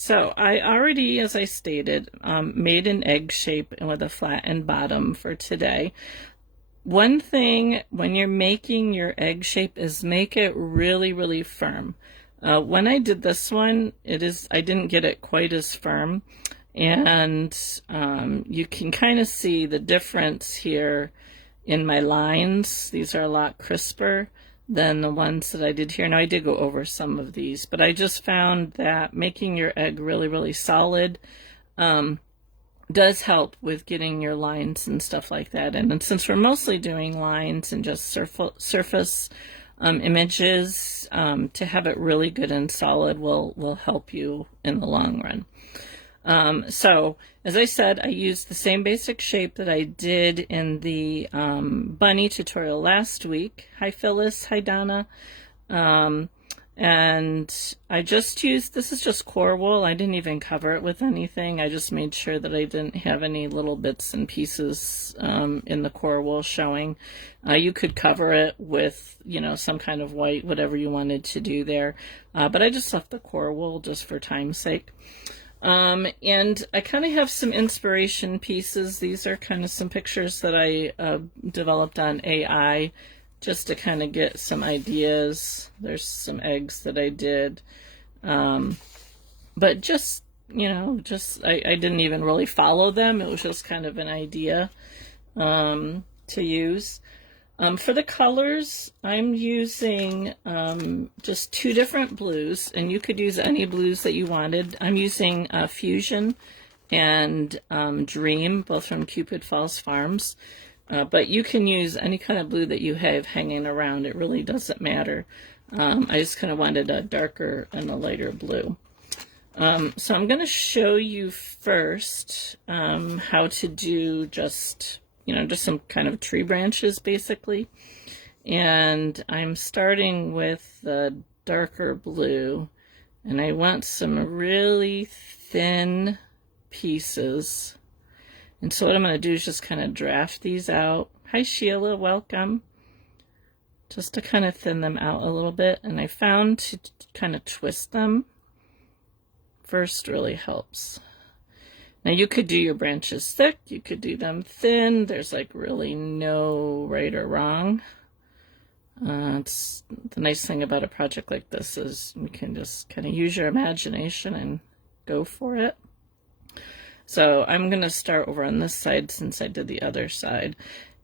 So I already, as I stated, made an egg shape and with a flattened bottom for today. One thing when you're making your egg shape is make it really, really firm. When I did this one, I didn't get it quite as firm. And you can kind of see the difference here in my lines. These are a lot crisper than the ones that I did here. Now I did go over some of these, but I just found that making your egg really, really solid does help with getting your lines and stuff like that. And since we're mostly doing lines and just surface images, to have it really good and solid will help you in the long run. So, as I said, I used the same basic shape that I did in the bunny tutorial last week. Hi Phyllis, hi Donna. And I just used, this is just core wool. I didn't even cover it with anything. I just made sure that I didn't have any little bits and pieces in the core wool showing. You could cover it with, some kind of white, whatever you wanted to do there. But I just left the core wool just for time's sake. And I kind of have some inspiration pieces. These are kind of some pictures that I developed on AI just to kind of get some ideas. There's some eggs that I did. But just, I didn't even really follow them. It was just kind of an idea to use. For the colors, I'm using just two different blues, and you could use any blues that you wanted. I'm using Fusion and Dream, both from Cupid Falls Farms. But you can use any kind of blue that you have hanging around. It really doesn't matter. I just kind of wanted a darker and a lighter blue. So I'm going to show you first how to do just some kind of tree branches, basically. And I'm starting with the darker blue. And I want some really thin pieces. And so what I'm going to do is just kind of draft these out. Hi Sheila, welcome. Just to kind of thin them out a little bit. And I found to kind of twist them first really helps. Now you could do your branches thick, you could do them thin. There's like really no right or wrong. It's the nice thing about a project like this is you can just kind of use your imagination and go for it. So I'm going to start over on this side since I did the other side.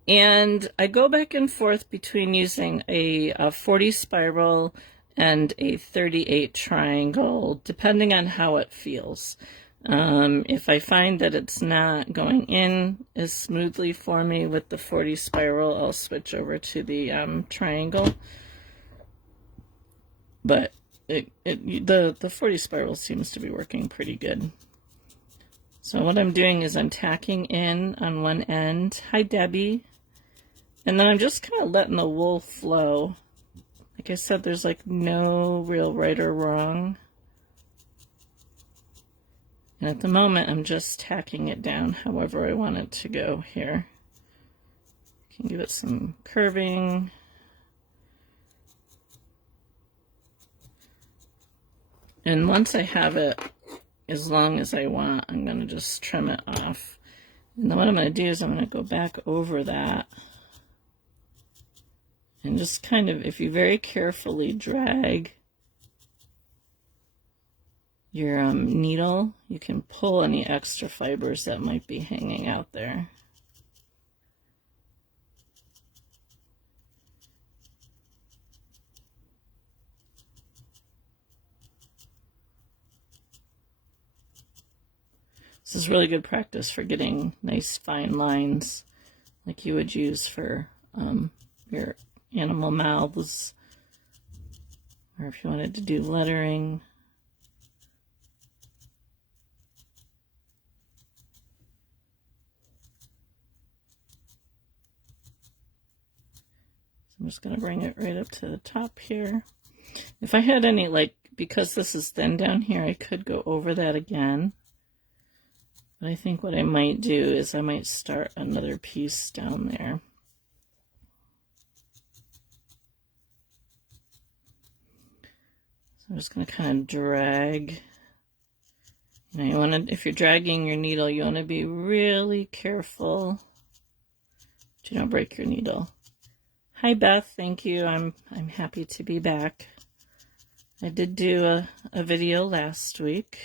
And I go back and forth between using a 40 spiral and a 38 triangle, depending on how it feels. If I find that it's not going in as smoothly for me with the 40 spiral, I'll switch over to the triangle. But the 40 spiral seems to be working pretty good. So what I'm doing is I'm tacking in on one end. Hi, Debbie. And then I'm just kind of letting the wool flow. Like I said, there's like no real right or wrong. And at the moment, I'm just tacking it down however I want it to go here. You can give it some curving. And once I have it as long as I want, I'm going to just trim it off. And then what I'm going to do is I'm going to go back over that. And just kind of, if you very carefully drag your needle, you can pull any extra fibers that might be hanging out there. This is really good practice for getting nice fine lines like you would use for your animal mouths, or if you wanted to do lettering. So I'm just going to bring it right up to the top here. If I had any, because this is thin down here, I could go over that again. But I think what I might do is I might start another piece down there. So I'm just going to kind of drag Now you want to, if you're dragging your needle, you want to be really careful that you don't break your needle. Hi Beth, thank you. I'm happy to be back. I did do a video last week.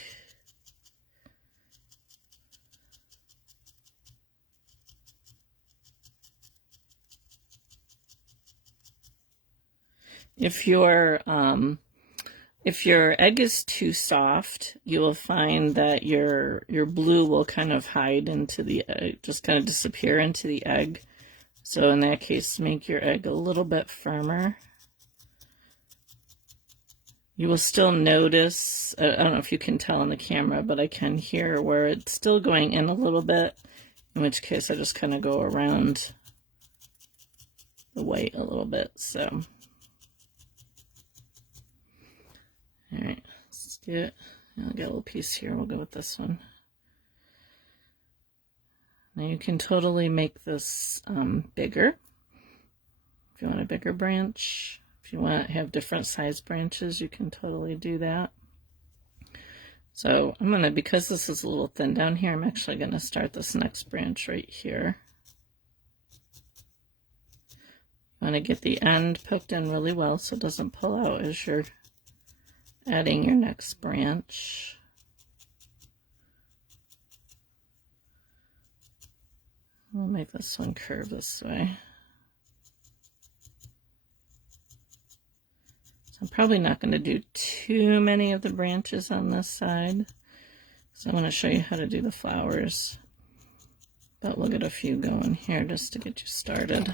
If your egg is too soft, you will find that your blue will kind of hide into the egg, just kind of disappear into the egg. So in that case, make your egg a little bit firmer. You will still notice, I don't know if you can tell on the camera, but I can hear where it's still going in a little bit, in which case I just kind of go around the white a little bit, so. All right, let's do it. I'll get a little piece here. We'll go with this one. Now you can totally make this bigger. If you want a bigger branch, if you want to have different size branches, you can totally do that. So I'm going to, because this is a little thin down here, I'm actually going to start this next branch right here. You want to get the end poked in really well so it doesn't pull out as you're adding your next branch. We'll make this one curve this way. So I'm probably not going to do too many of the branches on this side, so I'm going to show you how to do the flowers. But we'll get a few going here just to get you started.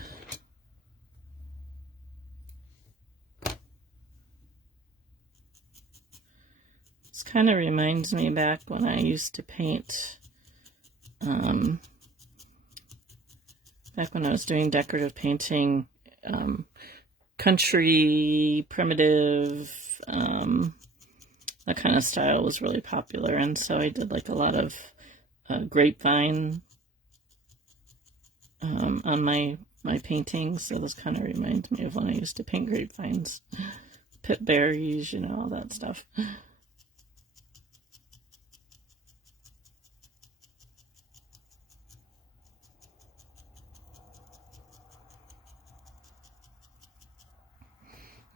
This kind of reminds me back when I used to paint, back when I was doing decorative painting, country, primitive, that kind of style was really popular, and so I did like a lot of grapevine on my paintings, so this kind of reminds me of when I used to paint grapevines, pit berries, you know, all that stuff.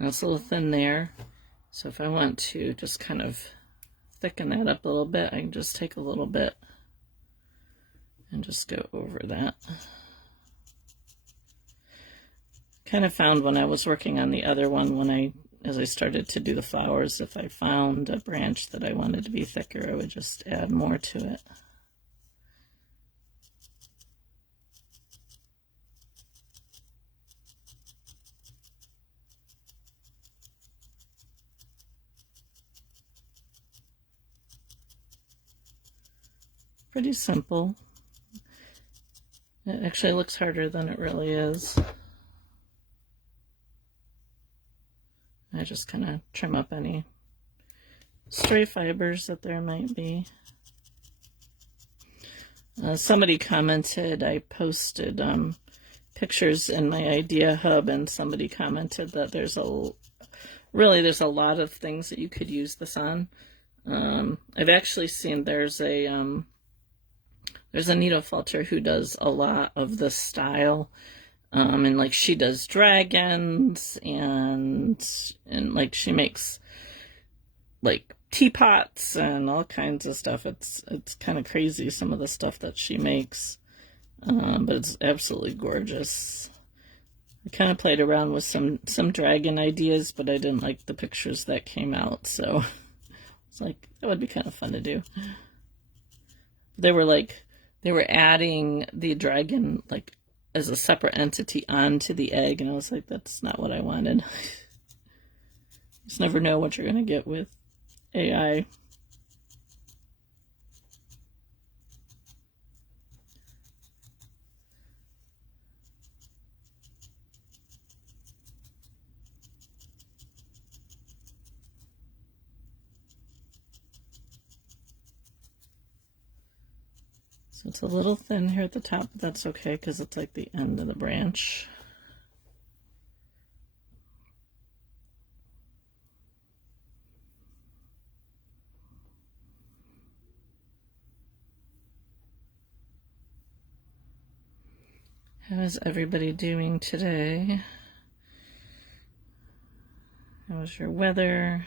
Now it's a little thin there, so if I want to just kind of thicken that up a little bit, I can just take a little bit and just go over that. Kind of found when I was working on the other one, as I started to do the flowers, if I found a branch that I wanted to be thicker, I would just add more to it. Pretty simple. It actually looks harder than it really is. I just kind of trim up any stray fibers that there might be. Somebody commented, I posted pictures in my idea hub, and somebody commented that there's a lot of things that you could use this on. I've actually seen there's a needle felter who does a lot of this style, and like she does dragons and like she makes like teapots and all kinds of stuff. It's kind of crazy, some of the stuff that she makes, but it's absolutely gorgeous. I kind of played around with some dragon ideas, but I didn't like the pictures that came out, so it's like that would be kind of fun to do. They were adding the dragon like as a separate entity onto the egg, and I was like, that's not what I wanted. You just never know what you're gonna get with AI. So it's a little thin here at the top, but that's okay because it's like the end of the branch. How is everybody doing today? How was your weather?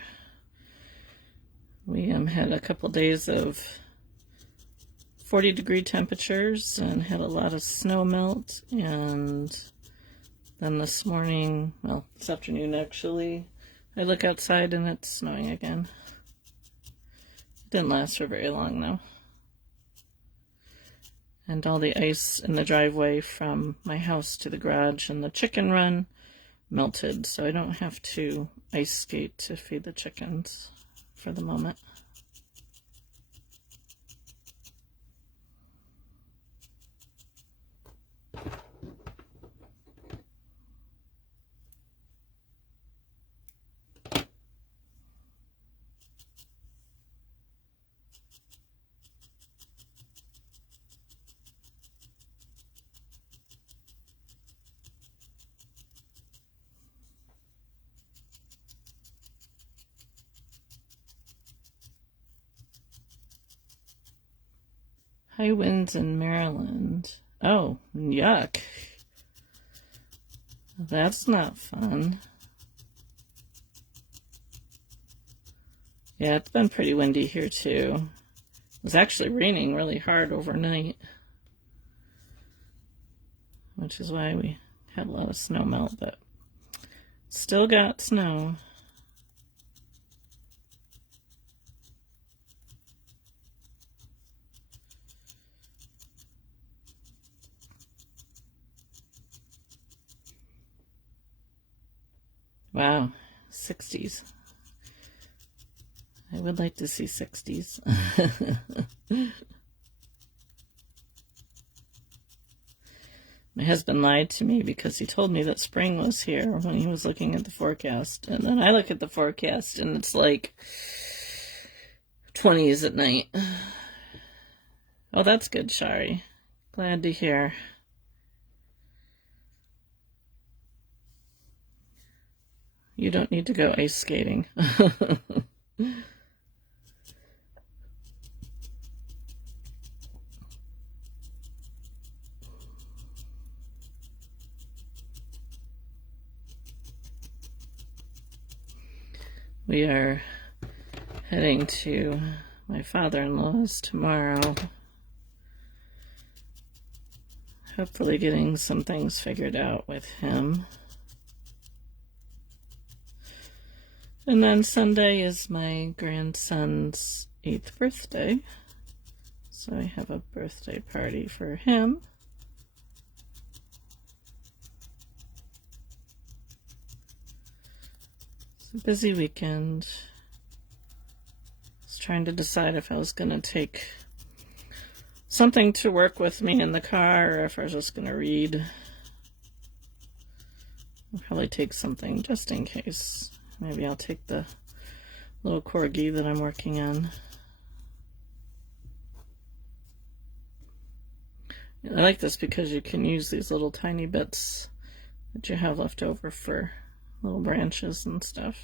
We had a couple days of 40-degree temperatures and had a lot of snow melt, and then this morning, well, this afternoon actually, I look outside and it's snowing again. It didn't last for very long though. And all the ice in the driveway from my house to the garage and the chicken run melted, so I don't have to ice skate to feed the chickens for the moment. High winds in Maryland. Oh, yuck. That's not fun. Yeah, it's been pretty windy here too. It was actually raining really hard overnight, which is why we had a lot of snow melt, but still got snow. Wow, 60s. I would like to see 60s. My husband lied to me because he told me that spring was here when he was looking at the forecast. And then I look at the forecast and it's like 20s at night. Oh, that's good, Shari. Glad to hear. You don't need to go ice skating. We are heading to my father-in-law's tomorrow. Hopefully getting some things figured out with him. And then Sunday is my grandson's 8th birthday. So I have a birthday party for him. It's a busy weekend. I was trying to decide if I was going to take something to work with me in the car or if I was just going to read. I'll probably take something just in case. Maybe I'll take the little corgi that I'm working on. I like this because you can use these little tiny bits that you have left over for little branches and stuff.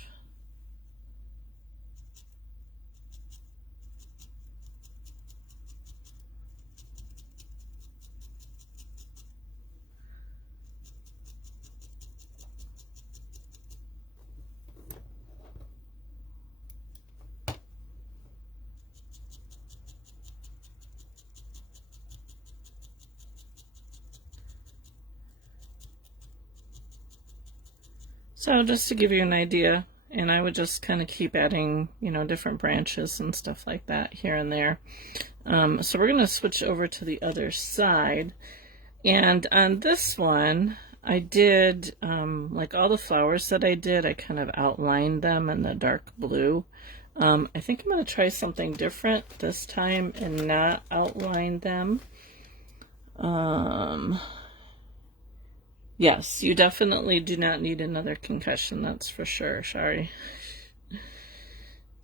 So just to give you an idea, and I would just kind of keep adding, you know, different branches and stuff like that here and there. So we're going to switch over to the other side. And on this one, I did, like all the flowers that I did, I kind of outlined them in the dark blue. I think I'm going to try something different this time and not outline them. Yes, you definitely do not need another concussion, that's for sure, Shari.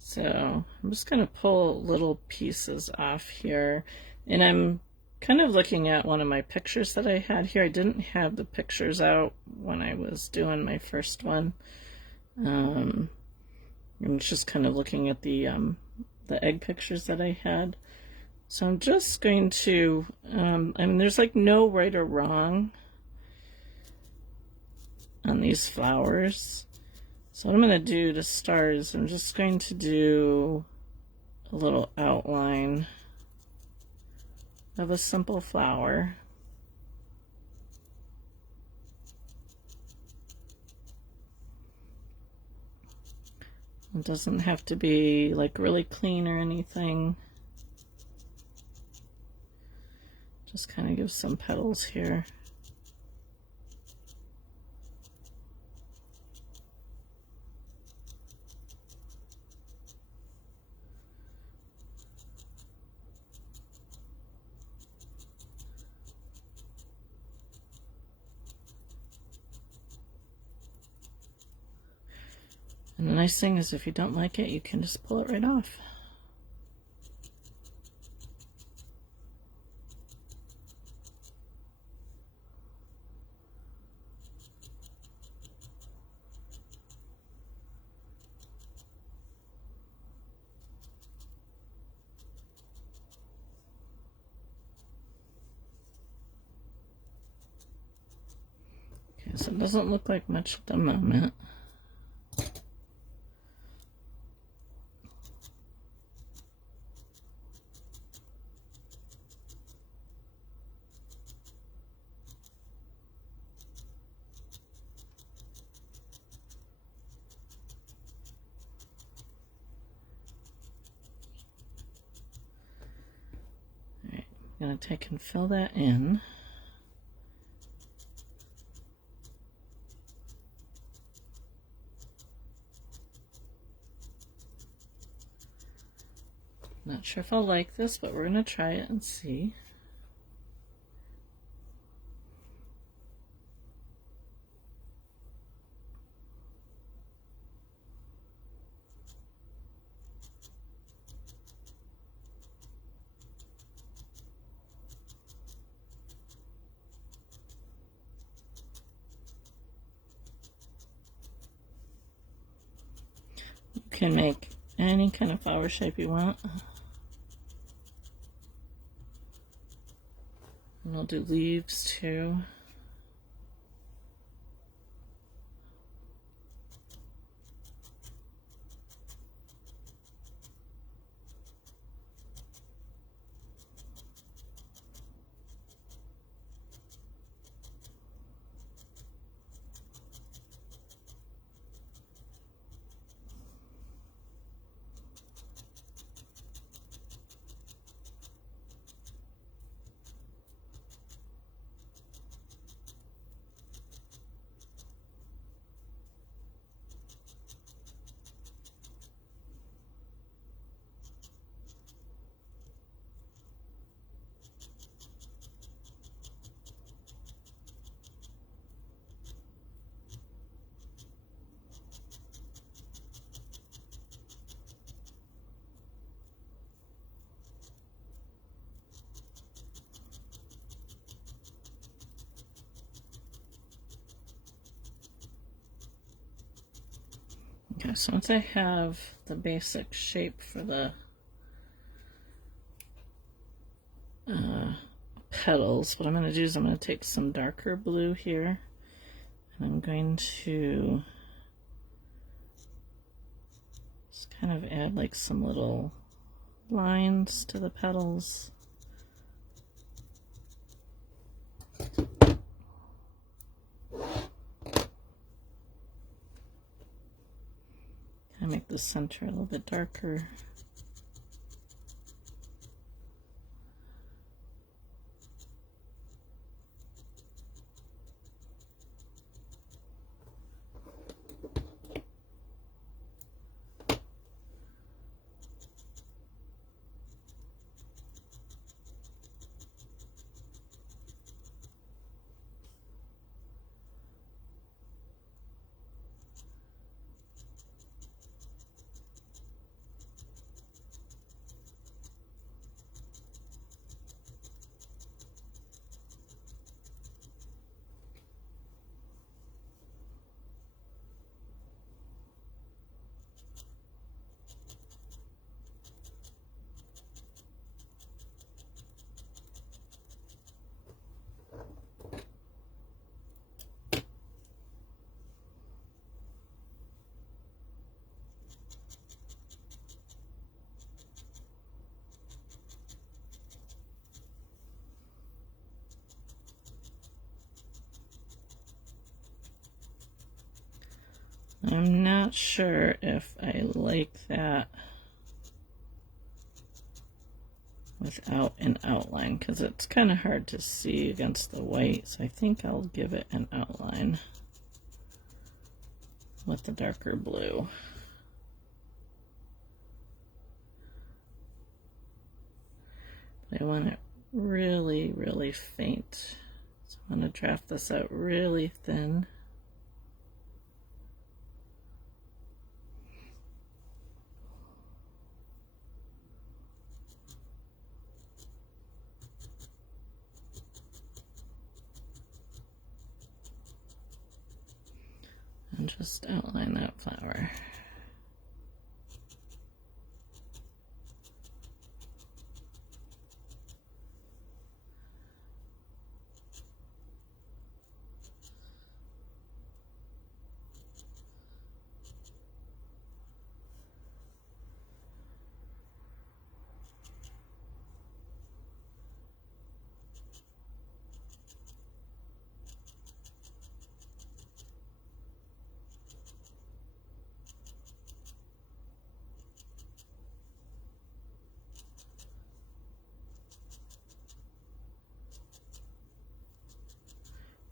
So I'm just going to pull little pieces off here. And I'm kind of looking at one of my pictures that I had here. I didn't have the pictures out when I was doing my first one. I'm just kind of looking at the egg pictures that I had. So I'm just going to, I mean, there's like no right or wrong on these flowers. So what I'm going to do to start is I'm just going to do a little outline of a simple flower. It doesn't have to be like really clean or anything. Just kind of give some petals here. And the nice thing is if you don't like it, you can just pull it right off. Okay, so it doesn't look like much at the moment. I'm going to take and fill that in. Not sure if I'll like this, but we're going to try it and see. You can make any kind of flower shape you want. And I'll do leaves too. Okay, so once I have the basic shape for the petals, what I'm going to do is I'm going to take some darker blue here, and I'm going to just kind of add like some little lines to the petals. Make the center a little bit darker. not sure if I like that without an outline, because it's kind of hard to see against the white, so I think I'll give it an outline with the darker blue. But I want it really, really faint. So I'm going to draft this out really thin. And just outline that flower.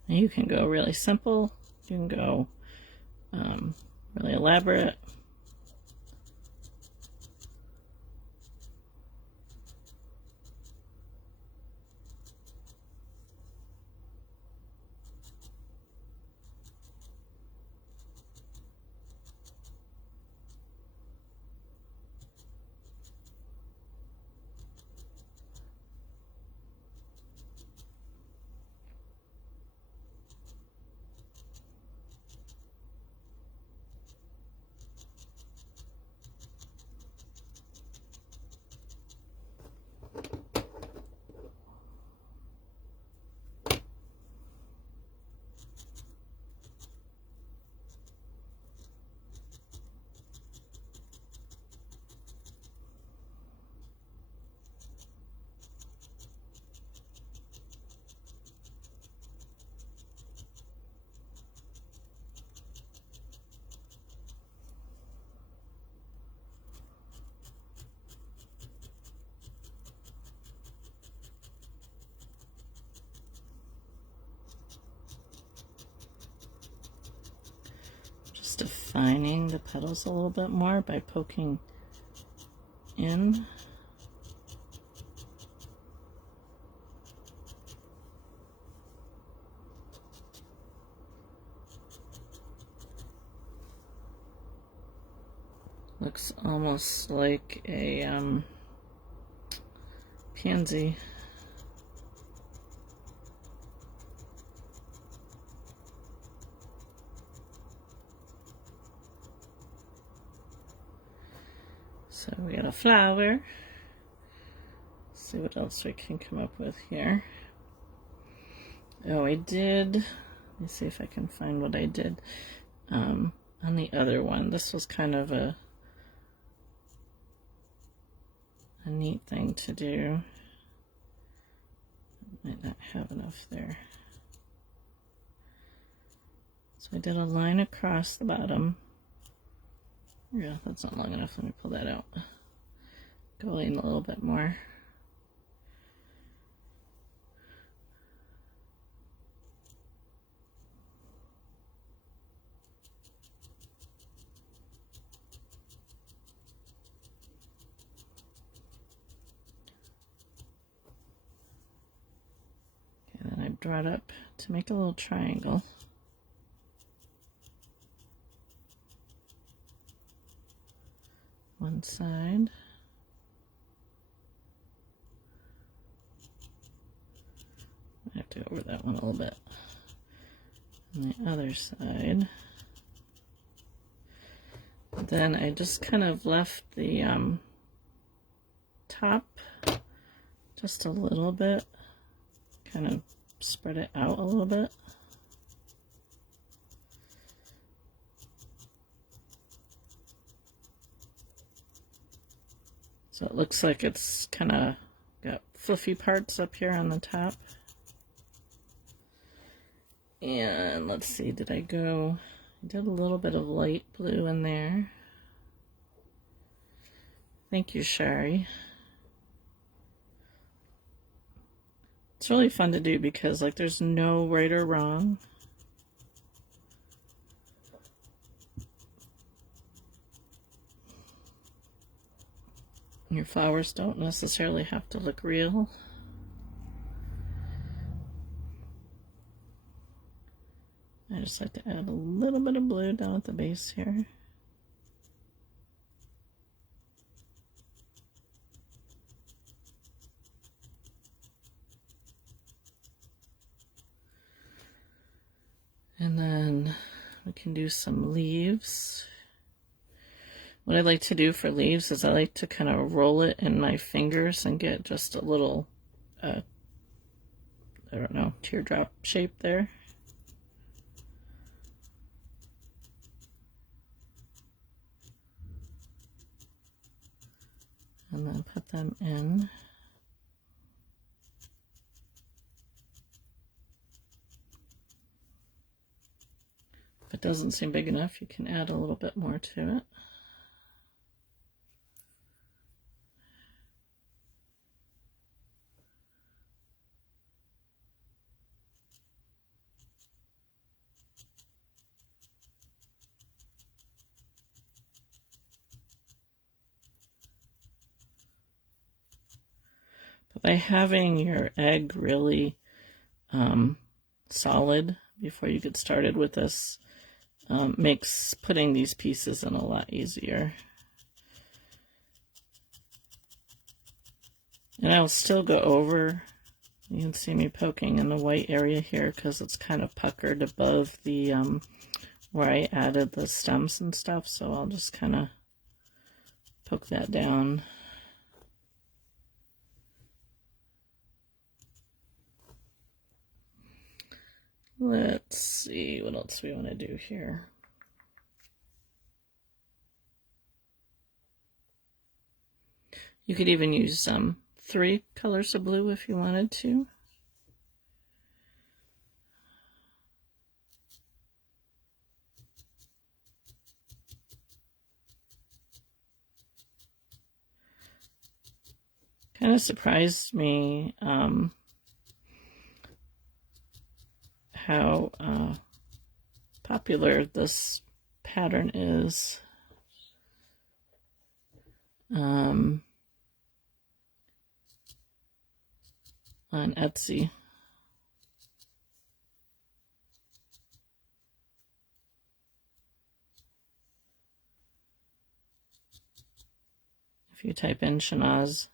You can go really simple, you can go really elaborate. Just defining the petals a little bit more by poking in. Looks almost like a pansy. So we got a flower. Let's see what else we can come up with here. Oh, I did. Let me see if I can find what I did on the other one. This was kind of a neat thing to do. Might not have enough there. So I did a line across the bottom. Yeah, that's not long enough. Let me pull that out. Go in a little bit more. I draw it up to make a little triangle. One side. I have to go over that one a little bit. And the other side. Then I just kind of left the top just a little bit, kind of spread it out a little bit. So it looks like it's kind of got fluffy parts up here on the top. And let's see, did I go? I did a little bit of light blue in there. Thank you, Sherry. It's really fun to do because, like, there's no right or wrong. Your flowers don't necessarily have to look real. I just like to add a little bit of blue down at the base here. And then we can do some leaves. What I like to do for leaves is I like to kind of roll it in my fingers and get just a little, I don't know, teardrop shape there. And then put them in. If it doesn't seem big enough, you can add a little bit more to it. By having your egg really solid before you get started with this makes putting these pieces in a lot easier. And I'll still go over, you can see me poking in the white area here because it's kind of puckered above the where I added the stems and stuff, so I'll just kind of poke that down. Let's see what else we want to do here. You could even use 3 colors of blue if you wanted to. Kind of surprised me how popular this pattern is. On Etsy. If you type in Chinoiserie,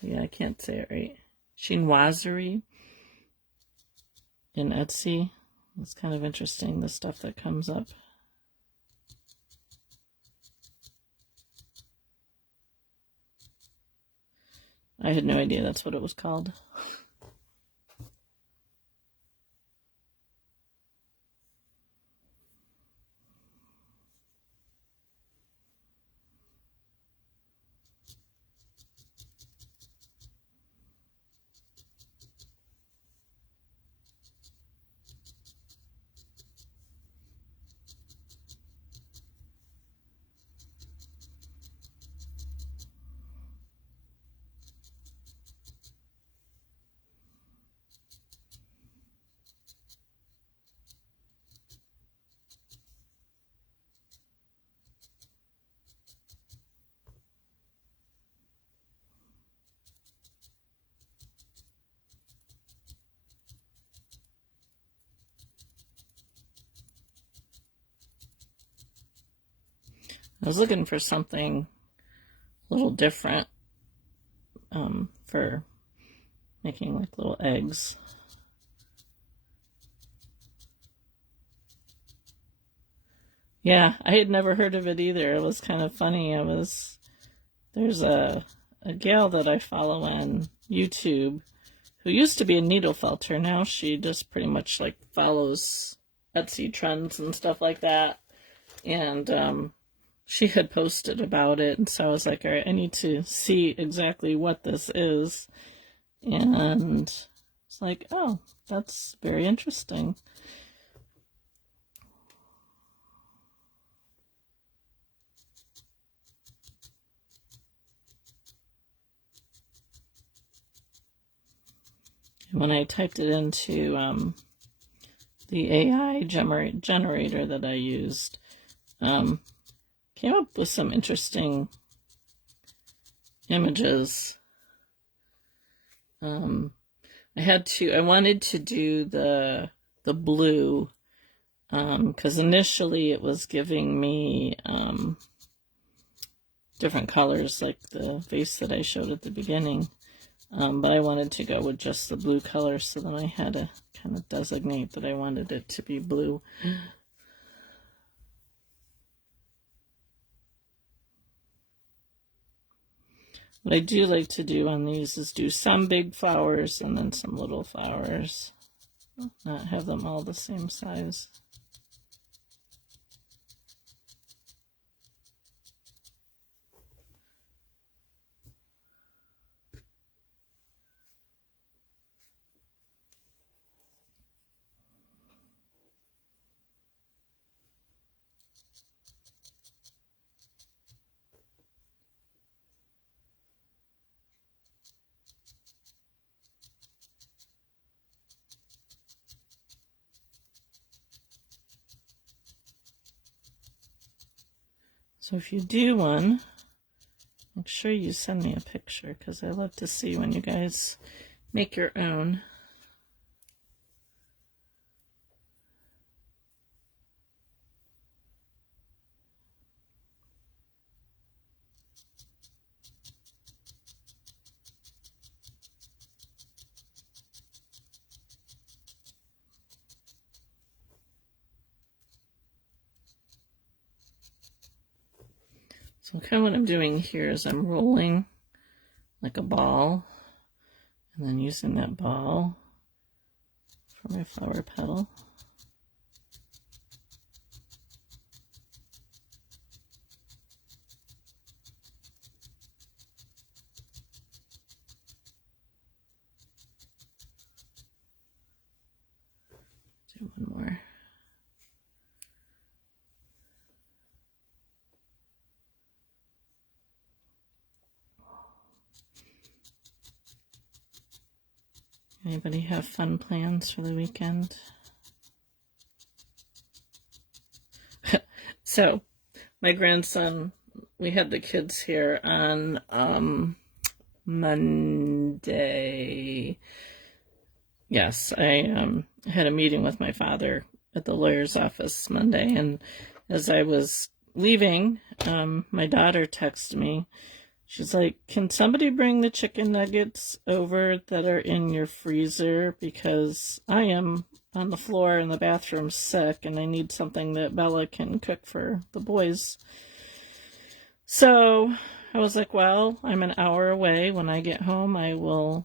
yeah, I can't say it right. Chinoiserie in Etsy. It's kind of interesting, the stuff that comes up. I had no idea that's what it was called. I was looking for something a little different for making like little eggs. Yeah, I had never heard of it either. It was kind of funny. There's a gal that I follow on YouTube who used to be a needle felter. Now she just pretty much like follows Etsy trends and stuff like that. And she had posted about it, and so I was like, all right, I need to see exactly what this is. And It's like, oh, that's very interesting. When I typed it into the AI generator that I used, came up with some interesting images. I wanted to do the blue, because initially it was giving me different colors, like the vase that I showed at the beginning. But I wanted to go with just the blue color, so then I had to kind of designate that I wanted it to be blue. What I do like to do on these is do some big flowers and then some little flowers, not have them all the same size. So if you do one, make sure you send me a picture, because I love to see when you guys make your own. So kind of what I'm doing here is I'm rolling like a ball, and then using that ball for my flower petal. Do one more. Anybody have fun plans for the weekend? So, my grandson, we had the kids here on Monday. Yes, I had a meeting with my father at the lawyer's office Monday, and as I was leaving, my daughter texted me. She's like, can somebody bring the chicken nuggets over that are in your freezer? Because I am on the floor in the bathroom sick, and I need something that Bella can cook for the boys. So I was like, well, I'm an hour away. When I get home, I will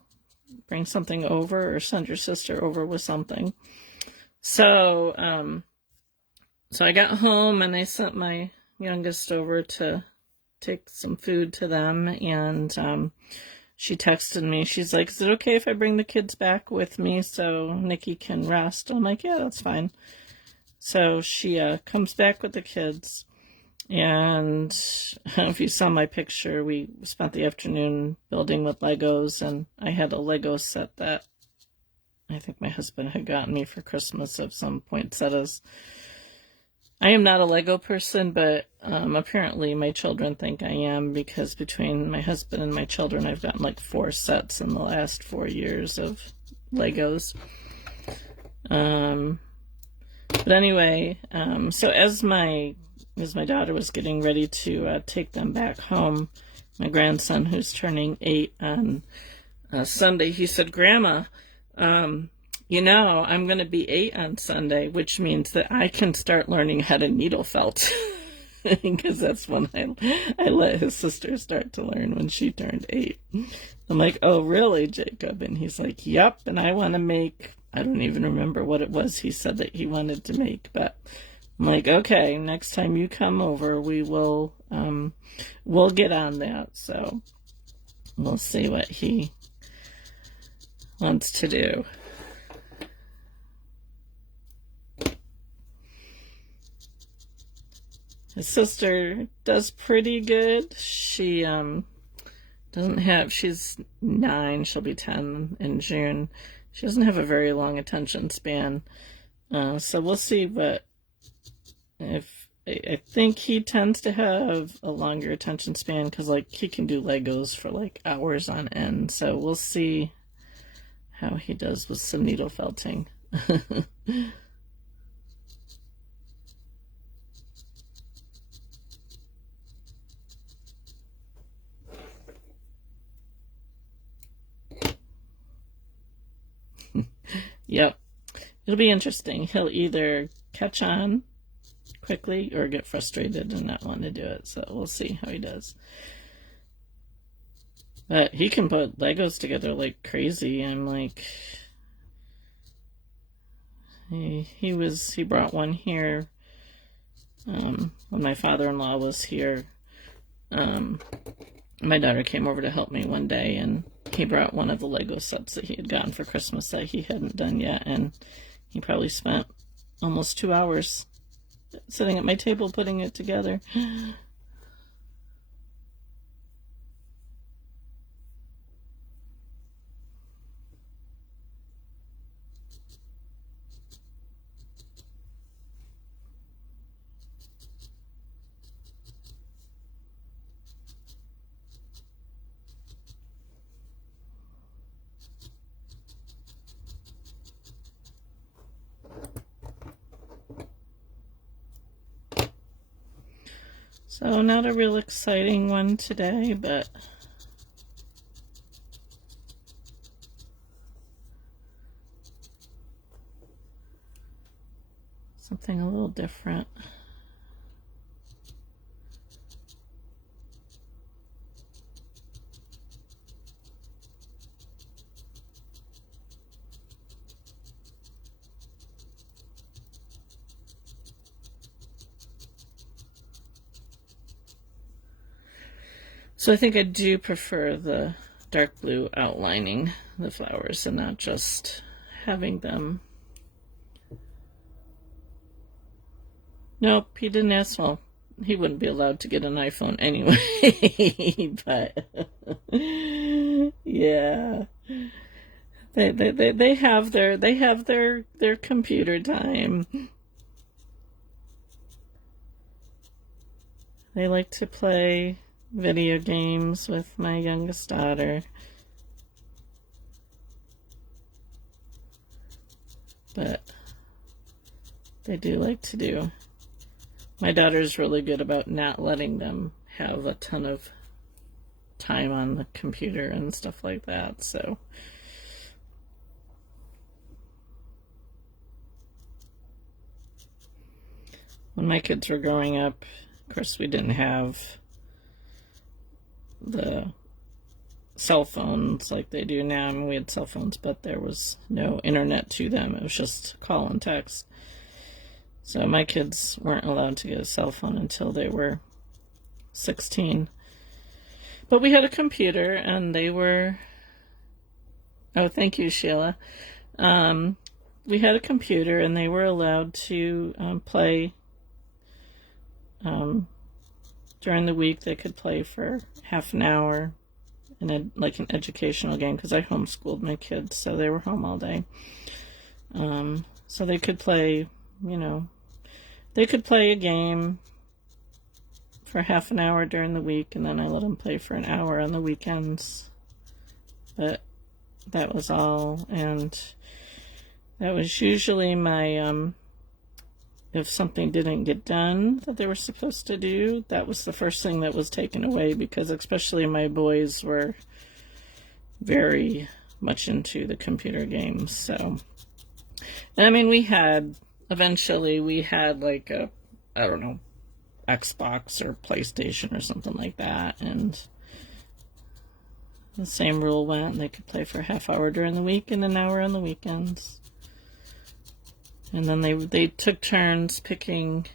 bring something over or send your sister over with something. So, so I got home and I sent my youngest over to take some food to them, and she texted me. She's like, is it okay if I bring the kids back with me so Nikki can rest? I'm like, yeah, that's fine. So she comes back with the kids, and if you saw my picture, we spent the afternoon building with Legos, and I had a Lego set that I think my husband had gotten me for Christmas of some poinsettias. I am not a Lego person, but apparently my children think I am, because between my husband and my children, I've gotten like 4 sets in the last 4 years of Legos. But anyway, so as my daughter was getting ready to take them back home, my grandson, who's turning 8 on Sunday, he said, Grandma, you know, I'm going to be 8 on Sunday, which means that I can start learning how to needle felt. Because that's when I let his sister start to learn when she turned 8. I'm like, oh, really, Jacob? And he's like, yep, and I want to make, I don't even remember what it was he said that he wanted to make, but I'm like, okay, next time you come over, we will, we'll get on that. So we'll see what he wants to do. His sister does pretty good. She doesn't have, she's 9, she'll be 10 in June. She doesn't have a very long attention span. So we'll see, but if I think he tends to have a longer attention span because like he can do Legos for like hours on end. So we'll see how he does with some needle felting. Yep. It'll be interesting. He'll either catch on quickly or get frustrated and not want to do it. So we'll see how he does. But he can put Legos together like crazy. I'm like, he brought one here when my father-in-law was here. My daughter came over to help me one day, and he brought one of the Lego sets that he had gotten for Christmas that he hadn't done yet, and he probably spent almost 2 hours sitting at my table putting it together. So not a real exciting one today, but something a little different. So I think I do prefer the dark blue outlining the flowers and not just having them. Nope, he didn't ask. Well, he wouldn't be allowed to get an iPhone anyway. But yeah, they have their computer time. They like to play video games with my youngest daughter. But they do like to do. My daughter's really good about not letting them have a ton of time on the computer and stuff like that, so. When my kids were growing up, of course, we didn't have the cell phones like they do now. I mean, we had cell phones, but there was no internet to them. It was just call and text. So my kids weren't allowed to get a cell phone until they were 16. But we had a computer, and they were... Oh, thank you, Sheila. We had a computer, and they were allowed to play... during the week, they could play for half an hour in like an educational game, because I homeschooled my kids, so they were home all day. So they could play, they could play a game for half an hour during the week, and then I let them play for an hour on the weekends. But that was all, and that was usually my, if something didn't get done that they were supposed to do, that was the first thing that was taken away, because especially my boys were very much into the computer games. So, I mean, eventually we had like a, I don't know, Xbox or PlayStation or something like that, and the same rule went. They could play for a half hour during the week and an hour on the weekends. And then they took turns picking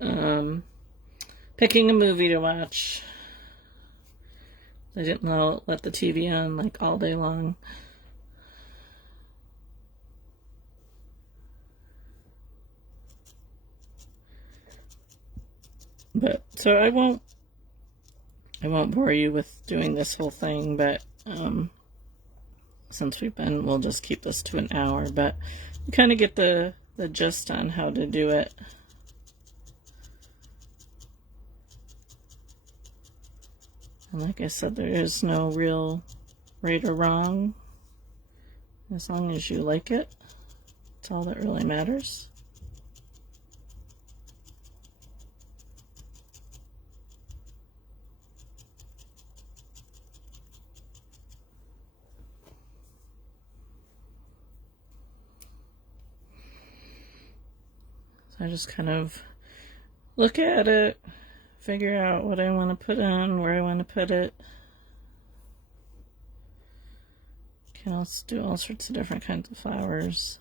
a movie to watch. They didn't let the TV on like all day long. But so I won't bore you with doing this whole thing, but since we'll just keep this to an hour, but you kind of get the gist on how to do it. And like I said, there is no real right or wrong. As long as you like it, that's all that really matters. So I just kind of look at it, figure out what I want to put on, where I want to put it. Can also do all sorts of different kinds of flowers.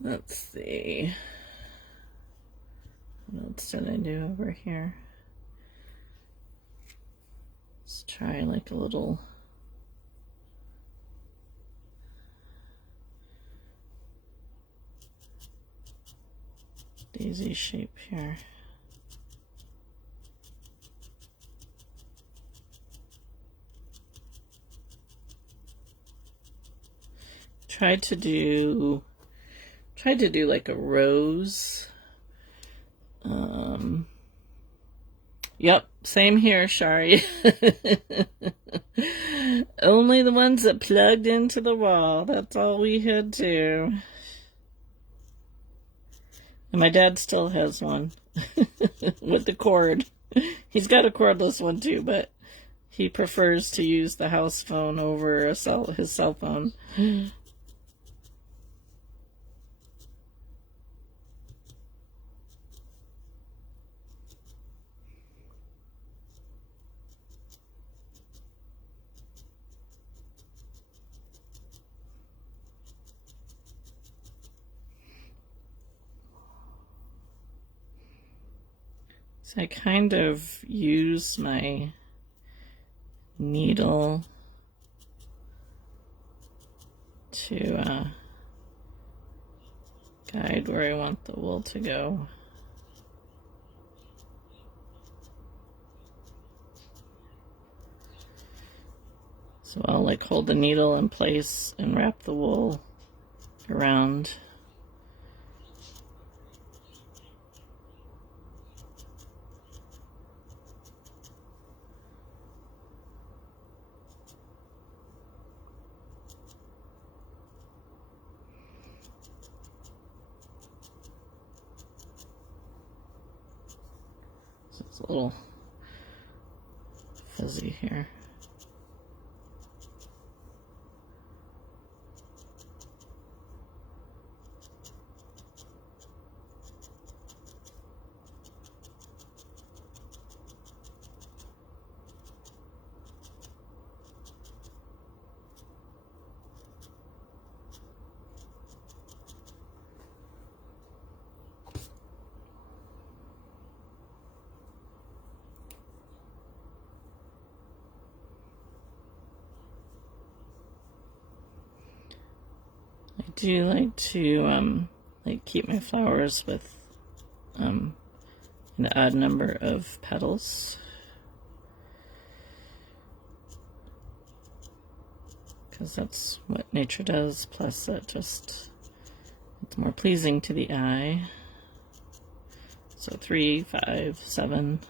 Let's see. What else did I do over here? Let's try like a little daisy shape here. Tried to do like a rose. Yep, same here, Shari. Only the ones that plugged into the wall. That's all we had to. And my dad still has one with the cord. He's got a cordless one too, but he prefers to use the house phone over his cell phone. So I kind of use my needle to guide where I want the wool to go. So I'll like hold the needle in place and wrap the wool around. So it's a little fuzzy here. I do like to keep my flowers with an odd number of petals, because that's what nature does, plus it's more pleasing to the eye. So 3, 5, 7.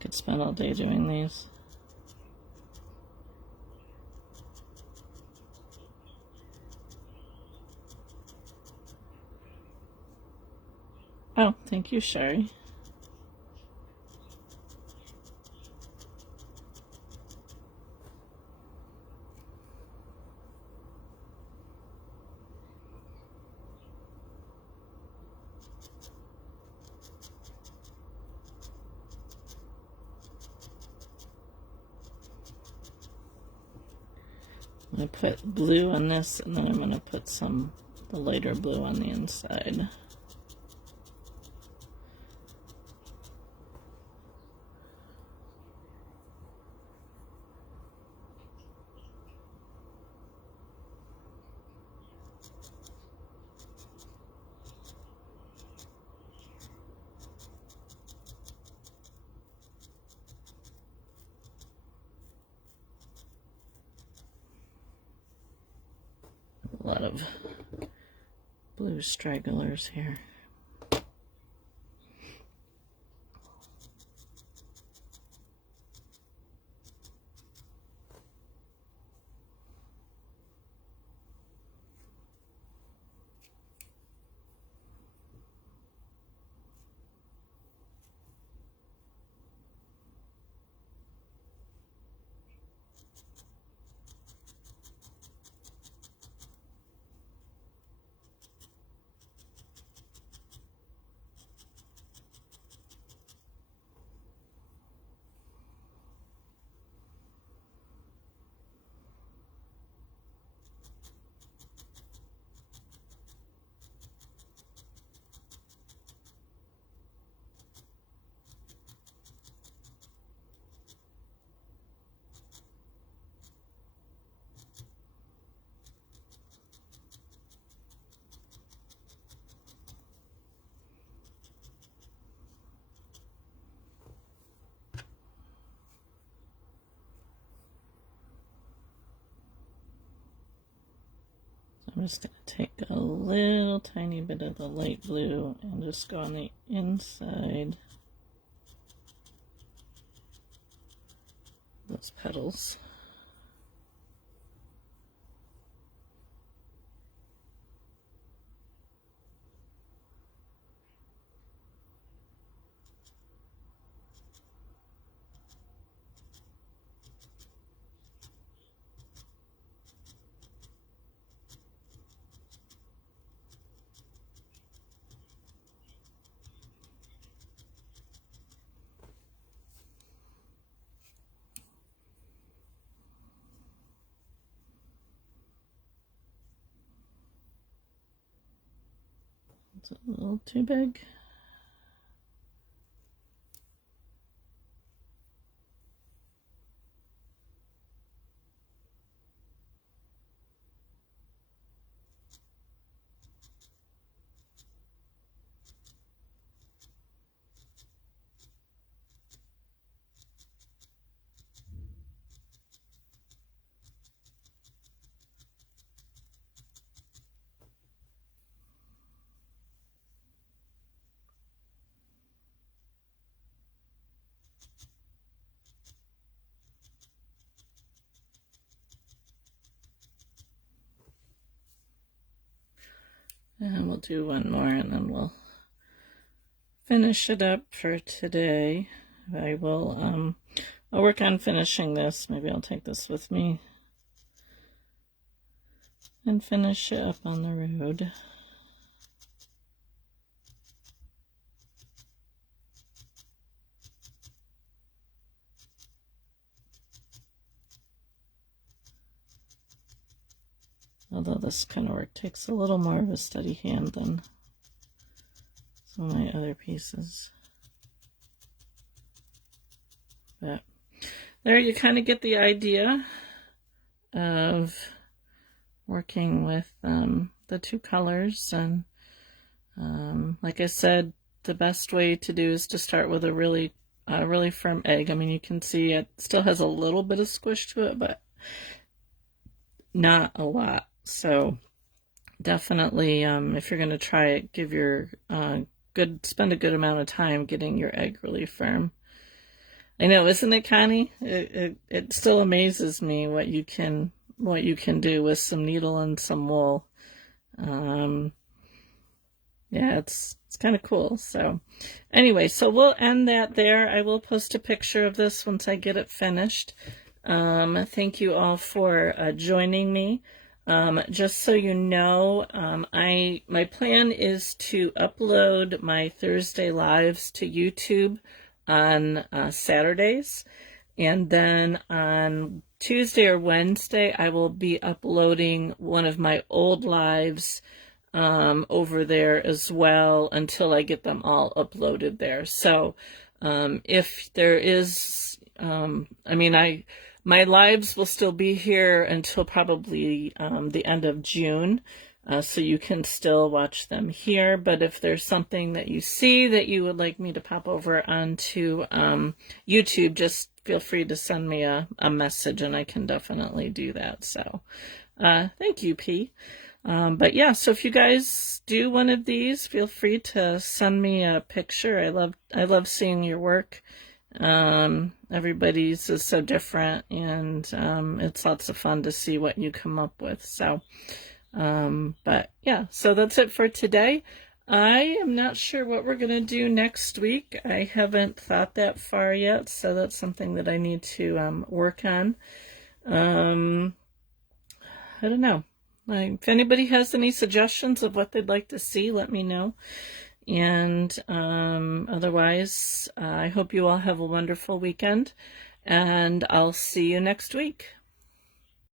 could spend all day doing these. Oh, thank you, Sherry. I'm going to put blue on this, and then I'm going to put the lighter blue on the inside. A lot of blue stragglers here. I'm just going to take a little tiny bit of the light blue and just go on the inside of those petals. It's a little too big. And we'll do one more and then we'll finish it up for today. I'll work on finishing this. Maybe I'll take this with me and finish it up on the road. Although this kind of work takes a little more of a steady hand than some of my other pieces. But there you kind of get the idea of working with the two colors. And like I said, the best way to do is to start with a really firm egg. I mean, you can see it still has a little bit of squish to it, but not a lot. So definitely, if you're going to try it, give your spend a good amount of time getting your egg really firm. I know, isn't it, Connie? It still amazes me what you can do with some needle and some wool. Um, yeah, it's kind of cool. So anyway, so we'll end that there. I will post a picture of this once I get it finished. Thank you all for joining me. Just so you know, my plan is to upload my Thursday lives to YouTube on Saturdays, and then on Tuesday or Wednesday I will be uploading one of my old lives over there as well until I get them all uploaded there. So if there is, my lives will still be here until probably the end of June. So you can still watch them here, but if there's something that you see that you would like me to pop over onto YouTube, just feel free to send me a message and I can definitely do that. So thank you, P. But yeah, so if you guys do one of these, feel free to send me a picture. I love seeing your work. Everybody's is so different, and it's lots of fun to see what you come up with. So but yeah, so that's it for today. I am not sure what we're going to do next week. I haven't thought that far yet, so that's something that I need to work on. I don't know. If anybody has any suggestions of what they'd like to see, let me know. And otherwise, I hope you all have a wonderful weekend, and I'll see you next week.